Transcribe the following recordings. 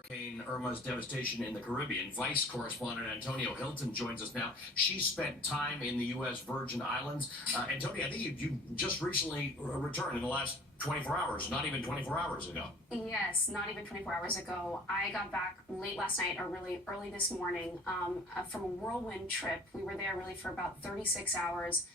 Hurricane Irma's devastation in the Caribbean. Vice correspondent Antonia Hylton joins us now. She spent time in the U.S. Virgin Islands. Antonia, I think you just recently returned in the last 24 hours, not even 24 hours ago. Yes, not even 24 hours ago. I got back late last night or really early this morning from a whirlwind trip. We were there really for about 36 hours,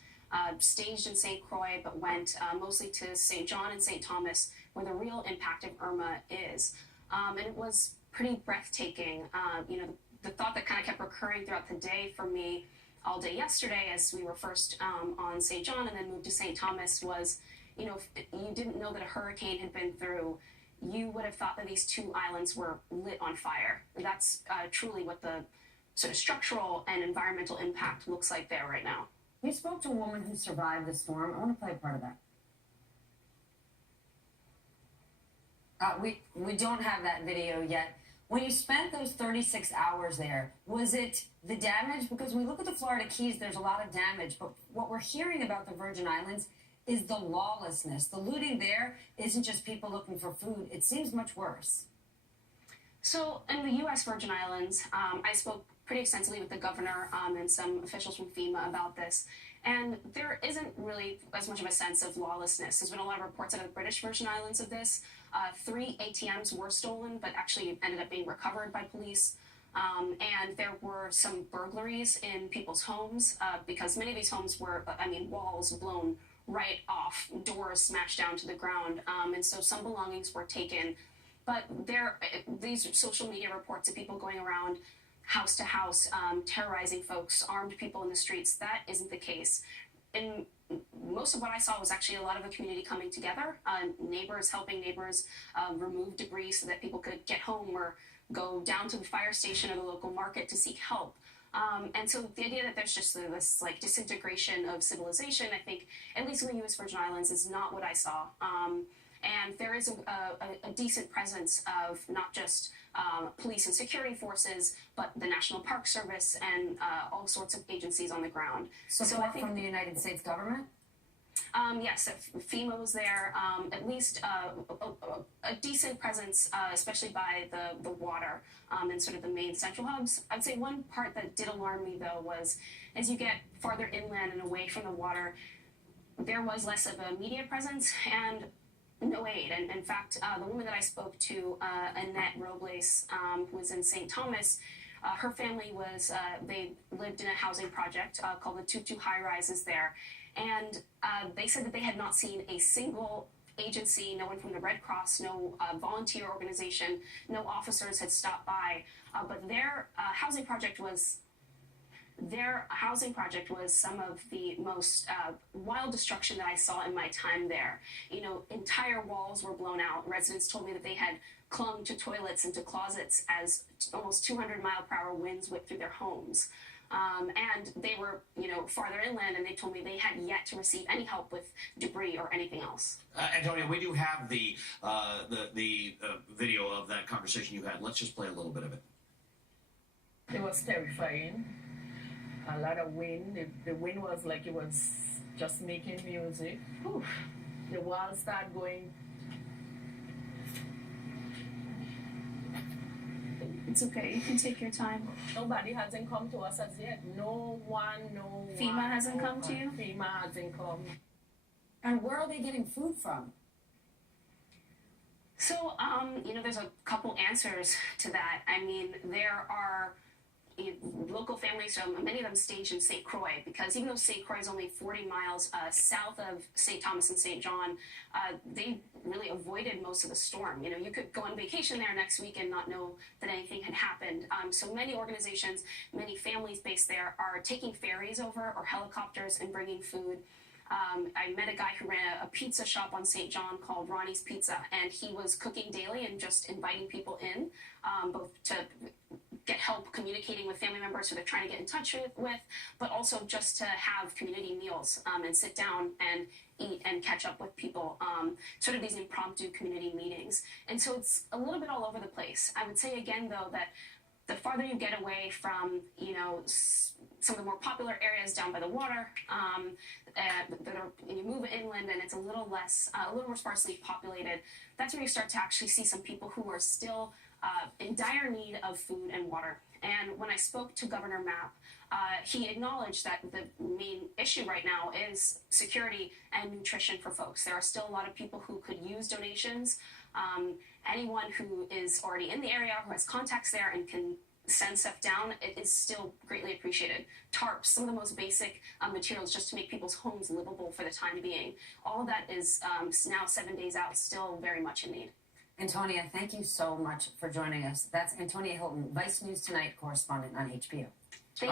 staged in St. Croix, but went mostly to St. John and St. Thomas, where the real impact of Irma is. And it was pretty breathtaking. The thought that kind of kept recurring throughout the day for me all day yesterday as we were first on St. John and then moved to St. Thomas was, if you didn't know that a hurricane had been through, you would have thought that these two islands were lit on fire. That's truly what the sort of structural and environmental impact looks like there right now. You spoke to a woman who survived the storm. I want to play part of that. We don't have that video yet. When you spent those 36 hours there, was it the damage? Because when we look at the Florida Keys, there's a lot of damage. But what we're hearing about the Virgin Islands is the lawlessness. The looting there isn't just people looking for food. It seems much worse. So in the U.S. Virgin Islands, I spoke pretty extensively with the governor and some officials from FEMA about this. And there isn't really as much of a sense of lawlessness. There's been a lot of reports out of the British Virgin Islands of this. 3 ATMs were stolen, but actually ended up being recovered by police. And there were some burglaries in people's homes because many of these homes were, walls blown right off, doors smashed down to the ground. And so some belongings were taken. But these social media reports of people going around house to house, terrorizing folks, armed people in the streets, that isn't the case. And most of what I saw was actually a lot of the community coming together, neighbors helping neighbors remove debris so that people could get home or go down to the fire station or the local market to seek help. And so the idea that there's just this disintegration of civilization, I think, at least in the U.S. Virgin Islands, is not what I saw. And there is a decent presence of not just police and security forces, but the National Park Service and all sorts of agencies on the ground. Support I think, from the United States government? Yes, FEMA was there, at least a decent presence, especially by the water and sort of the main central hubs. I'd say one part that did alarm me, though, was as you get farther inland and away from the water, there was less of a media presence and no aid. And in fact, the woman that I spoke to, Annette Robles, who was in St. Thomas, her family they lived in a housing project called the Tutu High Rises there. And they said that they had not seen a single agency, no one from the Red Cross, no volunteer organization, no officers had stopped by. But their housing project was some of the most wild destruction that I saw in my time there. Entire walls were blown out. Residents told me that they had clung to toilets and to closets as almost 200-mile-per-hour winds whipped through their homes. And they were, farther inland, and they told me they had yet to receive any help with debris or anything else. Antonia, we do have the video of that conversation you had. Let's just play a little bit of it. It was terrifying. A lot of wind. The wind was like it was just making music. Whew. The walls started going. It's okay. You can take your time. Nobody hasn't come to us as yet. No one. FEMA hasn't come to you? FEMA hasn't come. And where are they getting food from? So, there's a couple answers to that. There are local families, so many of them staged in St. Croix, because even though St. Croix is only 40 miles south of St. Thomas and St. John, they really avoided most of the storm. You could go on vacation there next week and not know that anything had happened. So many organizations, many families based there are taking ferries over or helicopters and bringing food. I met a guy who ran a pizza shop on St. John called Ronnie's Pizza, and he was cooking daily and just inviting people in, both to get help communicating with family members who they're trying to get in touch with, but also just to have community meals and sit down and eat and catch up with people, sort of these impromptu community meetings. And so it's a little bit all over the place. I would say again, though, that the farther you get away from, some of the more popular areas down by the water, and you move inland and it's a little more sparsely populated, that's where you start to actually see some people who are still in dire need of food and water. And when I spoke to Governor Mapp, he acknowledged that the main issue right now is security and nutrition for folks. There are still a lot of people who could use donations. Anyone who is already in the area, who has contacts there and can send stuff down, it is still greatly appreciated. Tarps, some of the most basic materials just to make people's homes livable for the time being. All of that is now 7 days out, still very much in need. Antonia, thank you so much for joining us. That's Antonia Hylton, Vice News Tonight correspondent on HBO. Thank you.